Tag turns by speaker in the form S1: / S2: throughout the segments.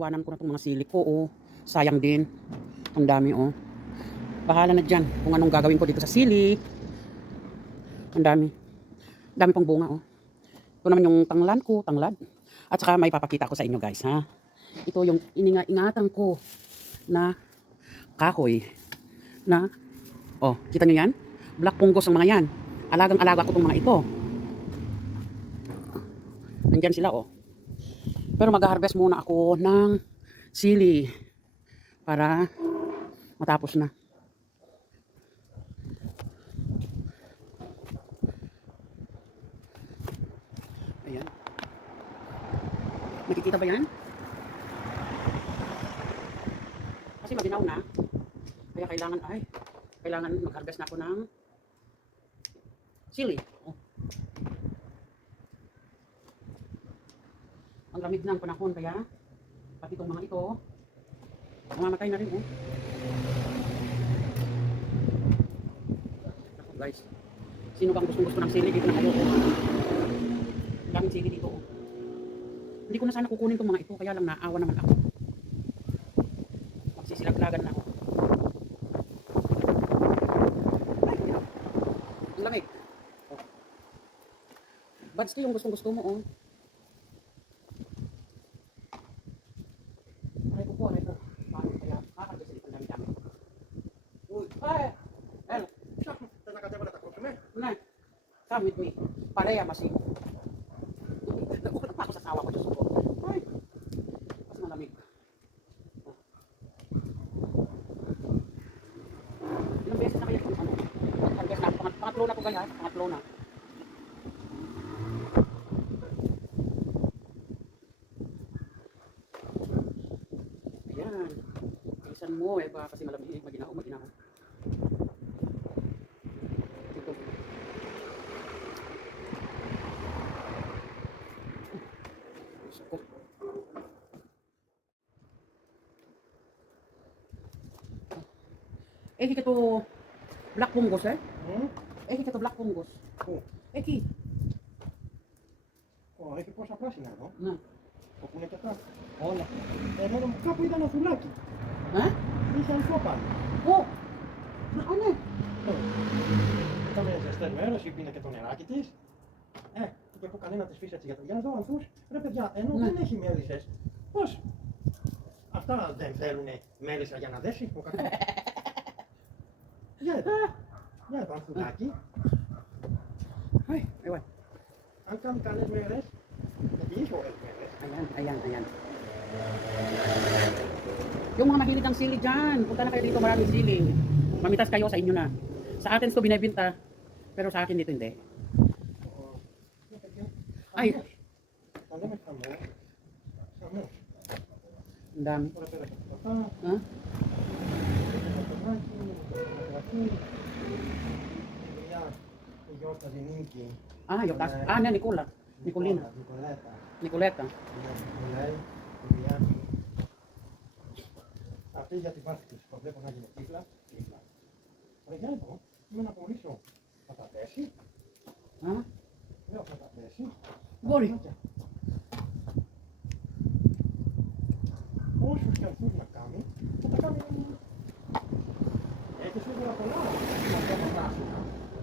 S1: iwanan ko na itong mga sili ko, oh. Sayang din. Ang dami, oh. Bahala na dyan kung anong gagawin ko dito sa sili. Ang dami. Dami pang bunga, oh. Ito naman yung tanglan ko, tanglad. At saka may papakita ko sa inyo, guys, ha. Ito yung ininga-ingatan ko na kahoy na, oh, kita nyo yan? Black punggos ang mga yan. Alagang-alaga ko itong mga ito. Nandyan sila, oh. Pero mag-harvest muna ako ng sili para matapos na. Ayan. Nakikita ba yan? Kasi mabinaw na. Kaya kailangan, ay, kailangan mag-harvest na ako ng sili. Oh. Ang lamig ng panahon kaya pati itong mga ito mamamatay na rin oh. Ako guys, sino bang gustong gusto ng sili dito na kayo sili dito. Hindi ko na sana kukunin itong mga ito kaya lang naawa naman ako. Magsisilaglagan na ako. Ay, ang lamig. Oh. Buds yung gustong gusto mo oh. Aray ko po, aray ko. Paano kaya? Kakagasin ito ng dami. Uy, ay! El, na, come with me. Pareha masig. Nagulat pa ako sa sawa ko, Diyos ko. Ay, mas malamig. Oh. Ilang beses na kaya kung ano? Ilang beses na ako. Pangat, pangatlo na ko kaya, pangatlo na. Ayan. Bilisan mo eh, baka kasi malamig, maginaw, maginaw. Eh, kita to black punggos eh?
S2: Mm?
S1: Eh, kita to black punggos.
S2: Πού;
S1: Εκεί.
S2: Ω, έχει πόσα πράσινα εδώ.
S1: Να.
S2: Όπου είναι και αυτά.
S1: Όλα.
S2: Εμένα μου κάπου ήταν οφουλάκι.
S1: Ε;
S2: Είχε αλφό πάνω.
S1: Ω! Α, ναι.
S2: Ήταν ζεστέ μέρε, πίνε και το νεράκι της. Ε, και που κανένα της φύσης έτσι για το για να δω ανθούς. Ρε παιδιά, ενώ
S1: Ναι.
S2: δεν έχει μέλισσες, πώς; Αυτά δεν θέλουν μέλισσα για να δέσει ο καθένας. για Yeah, that's lucky.
S1: Ay, ewan.
S2: Ang kamkalan meres, hindi ko meres.
S1: Ayan, ayan, ayan. Yung mga mahilig ang sili dyan, punta na kayo dito maraming sili. Mamitas kayo sa inyo na. Sa atin ko binibinta, pero sa akin dito hindi. Ay. Ang dami. Ha?
S2: γιόρταζε η Νίκη.
S1: Α, γιορτάζει. Ναι. Α, ναι, Νικούλα. Νικολίνα.
S2: Νικολέτα. Νικολέτα. Αυτή για τη βάση της, βλέπω να γίνει κύκλα, κύκλα. Ρε Γιάννη, είμαι να απολύσω. Θα τα πέσει.
S1: Α.
S2: Λέω θα τα πέσει.
S1: Μπορεί.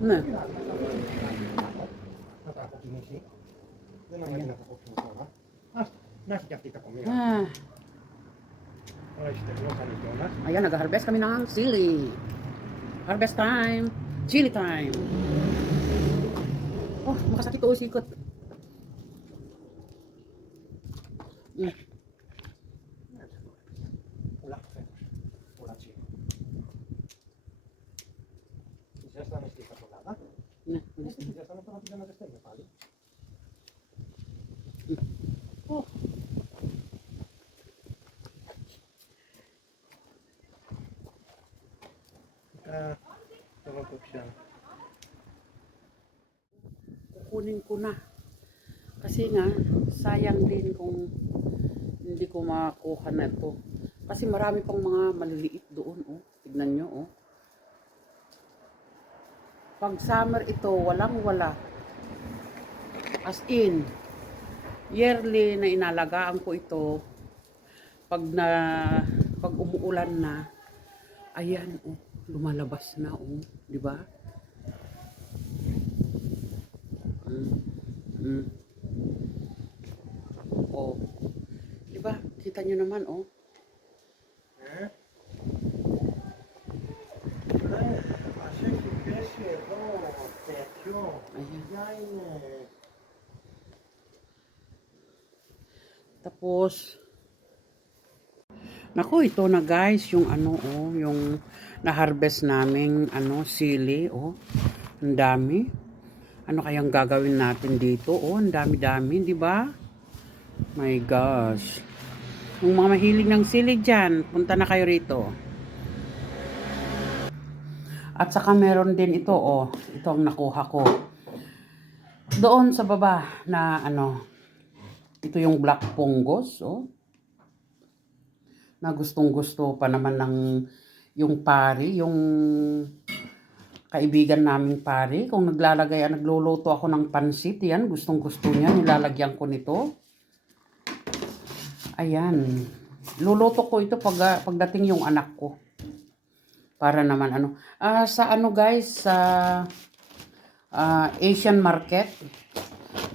S2: 네.
S1: Ah. Ayan, nag-harvest kami ng sili. Harvest time. Chili time. Oh, makasakit ko usikot. Mm. Na. Oh.
S2: Ah, tumagok siya.
S1: Kukunin ko na. Kasi nga, sayang din kung hindi ko makakuha na ito. Kasi marami pang mga maliliit doon, oh. Tignan nyo, oh. Pag summer ito, walang wala. As in, yearly na inalagaan ko ito. Pag na, pag umuulan na, ayan, oh, lumalabas na, oh. Di ba? Mm. Mm. Oh. Di ba? Kita nyo naman, oh. Ayan. Tapos, Naku, ito na guys, yung ano, oh, yung na-harvest naming, ano, sili, oh. Ang dami. Ano kayang gagawin natin dito? Oh, ang dami-dami, di ba? My gosh. Yung mga mahilig ng sili dyan, punta na kayo rito. At saka meron din ito, oh. Ito ang nakuha ko. Doon sa baba na ano, ito yung black punggos, oh. Na gustong gusto pa naman ng yung pari, yung kaibigan naming pari. Kung naglalagay, ah, nagluluto ako ng pansit, yan, gustong gusto niya, nilalagyan ko nito. Ayan. Luluto ko ito pag, ah, pagdating yung anak ko. Para naman ano. Ah, sa ano guys, sa ah, Asian market,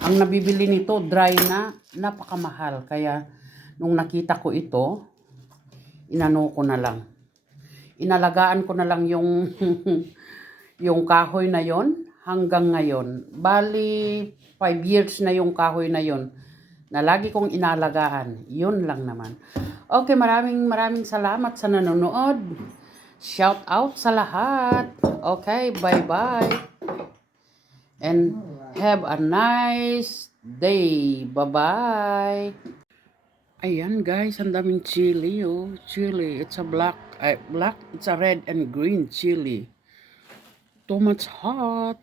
S1: ang nabibili nito dry na, napakamahal. Kaya nung nakita ko ito, inano ko na lang. Inalagaan ko na lang yung yung kahoy na yon hanggang ngayon. Bali, 5 years na yung kahoy na yon na lagi kong inalagaan. Yun lang naman. Okay, maraming maraming salamat sa nanonood. Shout out sa lahat. Okay, bye-bye. And have a nice day. Bye-bye. Ayan guys, ang daming chili oh. Chili, it's a black, uh, black, it's a red and green chili. Too much hot.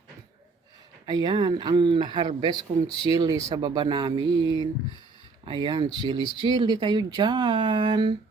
S1: Ayan, ang na-harvest kong chili sa baba namin. Ayan, chili-chili kayo dyan.